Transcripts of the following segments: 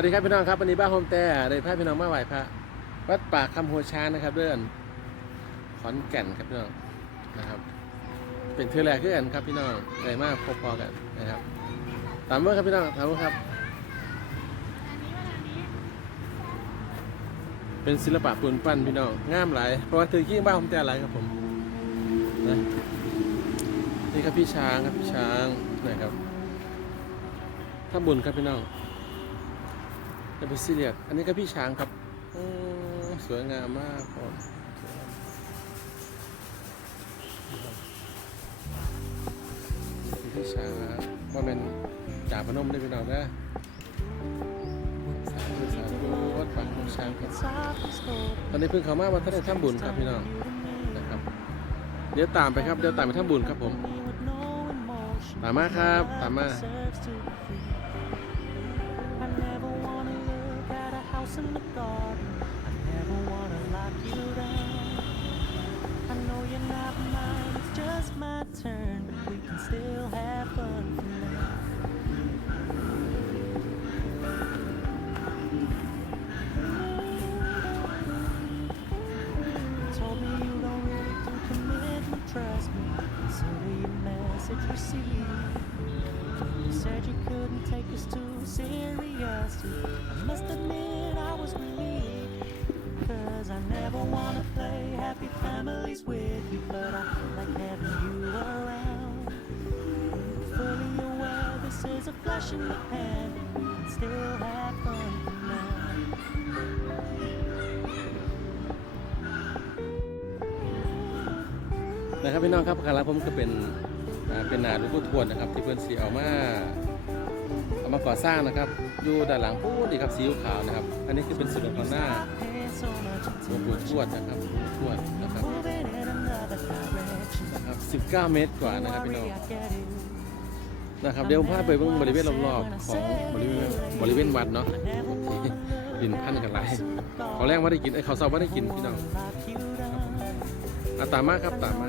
วัสดีครับพี่น้องครับวันนี้บ้านโฮมแต่ได้พาพี่น้องมาไหว้พระวัดป่าคำหัวช้างนะครับเรื่องขอนแก่นครับพี่น้องนะครับ เป็นเทือแรกขึ้นกันครับพี่น้องใหญ่มากพอๆกันนะครับตามเมื่อครับพี่น้องตามเมื่อครับ เป็นศิลปะปูนปั้นพี่น้องงามหลายเพราะว่าถือขี้บ้านโฮมแต่หลายครับผมนะนี่ครับพี่ช้างครับพี่ช้างนะครับถ้าบุญครับพี่น้อง จะเป็นซีเรียสอันนี้ก็พี่ช้างครับอืมสวยงามมากครับพี่ช้างว่าเป็นจ่าพนมได้พี่น้องนะสาธุสาธุวัดป่าคุณช้างครับตอนนี้เพิ่งเข้ามาวันท่านได้ทำบุญครับพี่น้องนะครับ เดี๋ยวตามไปครับเดี๋ยวตามไปทำบุญครับผมตามมาครับ ตามมา house in the garden. I never wanna lock you down. I know you're not mine, it's just my turn, but we can still have fun for told me you don't really do commitment, trust me. So do your message received. You said you couldn't Cause I never wanna play happy families with you, but I like having you around. Fully aware this is a flash in the pan, we can still have fun for now. นะครับพี่น้องครับคาราผมก็เป็นเป็นนาหลวงพ่อทวดนะครับที่เพื่อนสีเอามาเอามาก่อสร้างนะครับอยู่ด้านหลังพูดดีครับสีขาวนะครับ อันนี้คือเป็นส่วนของหน้า หลวงปู่ทวดนะครับหลวงปู่ทวดนะครับนะครับ 19 เมตรกว่านะครับพี่น้องนะครับเดี๋ยวผมพาไปเบิ่งบริเวณรอบๆของบริเวณบริเวณวัดเนาะดินพันกันหลายขอแรกว่าได้กินไอ้ยเขาวเสาว่าได้กินพี่น้องอะตามมาครับตามมา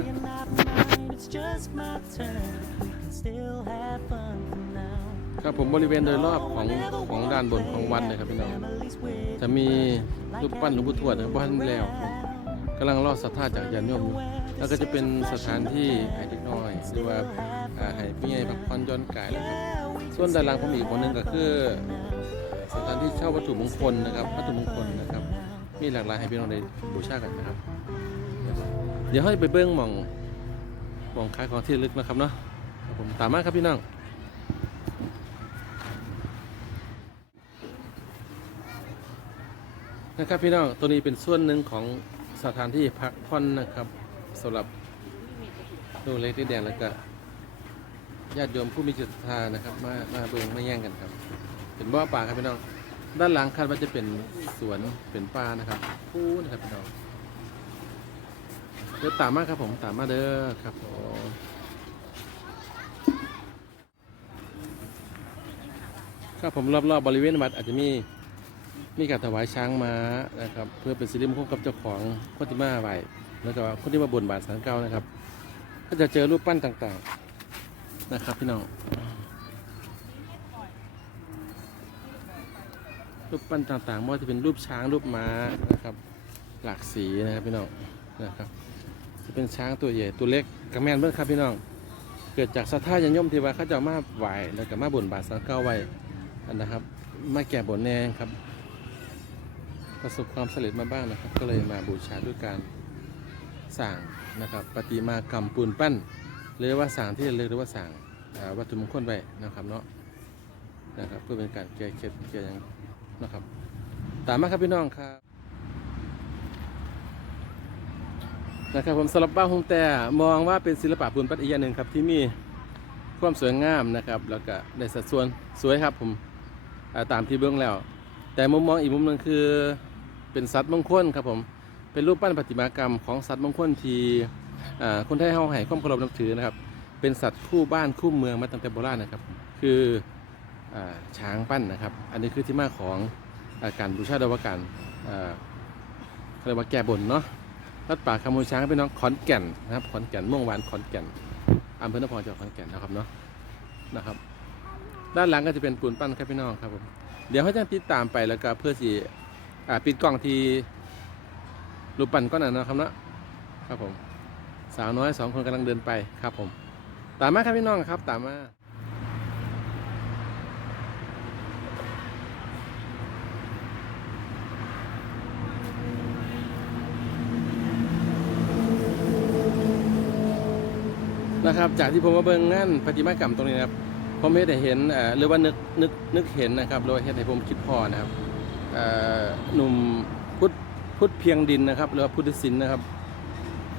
It's just my turn. We can still have fun for now. ครับผมบริเวณโดยรอบของของด้านบนของวัดเลยครับพี่น้องจะมีรูปปั้นหลวงปู่ทวดนะครับบ้านแล้วกำลังรอศรัทธาจากญาติโยมอยู่แล้วก็จะเป็นสถานที่ให้เด็กน้อยหรือว่าอ่าให้ผู้ใหญ่พักผ่อนย้อนกายนะครับส่วนด้านหลังผมอีกคนหนึ่งก็คือสถานที่เช่าวัตถุมงคลนะครับวัตถุมงคลนะครับ มีหลากหลายให้พี่น้องได้บูชากันนะครับ เดี๋ยวให้ไปเบิ้องมองมองขายของที่ลึกนะครับเนาะครับผมตามมาครับพี่น้อง นะครับพี่น้องตัวนี้เป็นส่วนหนึ่งของสถานที่พักผ่อนนะครับสำหรับดูเล็กที่แดงแล้วก็ญาติโยมผู้มีจิตศรัทธานะครับ มามาเบิ่งมาแย่งกันครับเป็นบ่อป่าครับพี่น้องด้านหลังคาดว่าจะเป็นสวนเป็นป่านะครับพูนะครับพี่น้องเดี๋ยวตามมาครับผมตามมาเด้อครับผมครับผมรอบๆบบริเวณวัดอาจจะมี มีการถวายช้างม้านะครับ เพื่อเป็นสิริมงคลกับเจ้าของคนที่มาไหวแล้วก็คนที่มาบนบาทสารเก่านะครับ ก็จะเจอรูปปั้นต่างๆนะครับพี่น้องรูปปั้นต่างๆไม่ว่าจะเป็นรูปช้างรูปม้านะครับ หลากสีนะครับพี่น้องนะครับ จะเป็นช้างตัวใหญ่ตัวเล็กกระแมนเบิ้งครับพี่น้อง เกิดจากศรัทธาญาณยมที่ว่าเขาจะเอามาไหวแล้วก็มาบนบาทสารเก่าไว้นนะครับ มาแก่บนแนงครับ ประสบความสำเร็จมาบ้างนะครับ ก็เลยมาบูชาด้วยการสร้างนะครับประติมากรรมปูนปั้น หรือว่าสร้างที่ระลึกหรือว่าสร้างวัตถุมงคลไว้นะครับเนาะนะครับเพื่อเป็นการแก้เคล็ดแก้ยังนะครับ ตามมาครับพี่น้องครับนะครับผมสำหรับบ้านฮงแต่มองว่าเป็นศิลปะปูนปั้นอีกอย่างหนึ่งครับที่มีความสวยงามนะครับแล้วก็ในสัดส่วนสวยครับผมตามที่เบื้องแล้ว แต่มุมมองอีกมุมหนึ่งคือ เป็นสัตว์มงคลครับผมเป็นรูปปั้นประติมากรรมของสัตว์มงคลที่คนไทยเฮาให้ความเคารพนับถือนะครับ เป็นสัตว์คู่บ้านคู่เมืองมาตั้งแต่โบราณนะครับ คืออช้างปั้นนะครับ อันนี้คือที่มาของอาการบูชาดาวการเขาเรียกว่าแก้บนเนาะวัดป่าคำมูช้างเป็นน้องขอนแก่นนะครับขอนแก่นม่วงหวานขอนแก่นอำเภอนครจังหวัดขอนแก่นนะครับเนาะนะครับ ด้านหลังก็จะเป็นปูนปั้นครับพี่น้องครับผมเดี๋ยวเขาจะติดตามไปแล้วก็เพื่อสิ อ่าปิดกล้องทีรูปปั้นก้อนนั้นนะครับนะครับผมสาวน้อยสองคนกำลังเดินไปครับผม ตามมาครับพี่น้องครับ ตามมานะครับจากที่ผมมาเบิ่งงานประติมากรรมตรงนี้นะครับผมเห็นเห็นเอ่อหรือว่านึกนึกนึกเห็นนะครับหรือว่าเห็นให้ผมคิดพอนะครับ หนุ่มพุทธพุทธเพียงดินนะครับ หรือว่าพุทธศิลป์นะครับ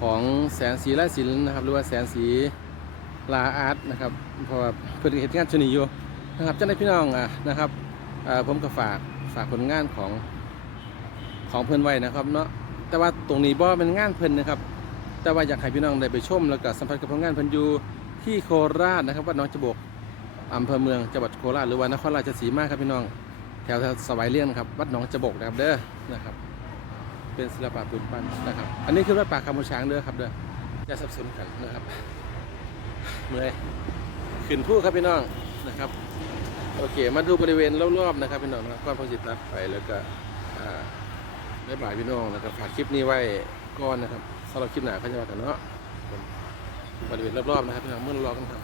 ของแสนสีราชศิลป์นะครับ หรือว่าแสนสีลาอาร์ตนะครับเพราะว่าเพื่อนเห็นงานชนิดอยู่นะครับเจ้าหน้าพี่น้องอะนะครับผมก็ฝากฝากผลงานของของเพื่อนไว้นะครับเนาะแต่ว่าตรงนี้บ่เป็นงานเพิ่อนนะครับ แต่ว่าอยากให้พี่น้องได้ไปชมแล้วก็สัมผัสกับผลงานเพิ่อนอยู่ที่โคราชนะครับวัดน้องจบกอำเภอเมืองจังหวัดโคราชหรือว่านครราชสีมาครับพี่น้อง แถวแถวสวายเลี่ยงนะครับ วัดหนองจบกนะครับเด้อนะครับ เป็นศิลปะปูนปั้นนะครับ อันนี้คือวัดป่าคำมูช้างเด้อครับเด้ออย่าสับสนกันนะครับเมื่อยขึ้นผู้ครับพี่น้องนะครับ โอเค มาดูบริเวณรอบๆนะครับพี่น้องนะครับก้อนพสิตัดไปแล้วก็ได้บ่ายพี่น้องนะครับฝากคลิปนี้ไว้ก่อนนะครับสำหรับคลิปหน้าก็จะมากันเนาะบริเวณรอบๆนะครับพี่น้องเมื่อรอกันครับ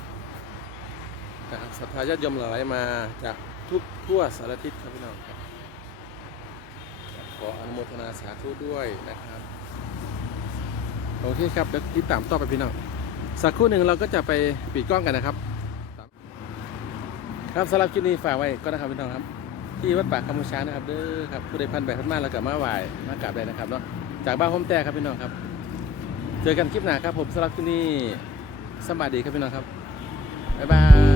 นะครับศรัทธาญาติโยมหลั่งไหลมาจาก ทุกทั่วสารทิศครับพี่น้องครับขออนุโมทนาสาธุด้วยนะครับโอเคครับเดี๋ยวติดตามต่อไปพี่น้องสักครู่หนึ่งเราก็จะไปปิดกล้องกันนะครับ ครับสำหรับคลิปนี้ฝากไว้ก็นะครับพี่น้องครับ ที่วัดป่าคำมุช้างนะครับเด้อครับผู้ใดพันแบบพันมาแล้วกับมาไหวมากราบได้นะครับเนาะจากบ้านห้มแต่ครับพี่น้องครับ เจอกันคลิปหน้าครับผมสำหรับคลิปนี้สำบายดีครับพี่น้องครับบ๊ายบาย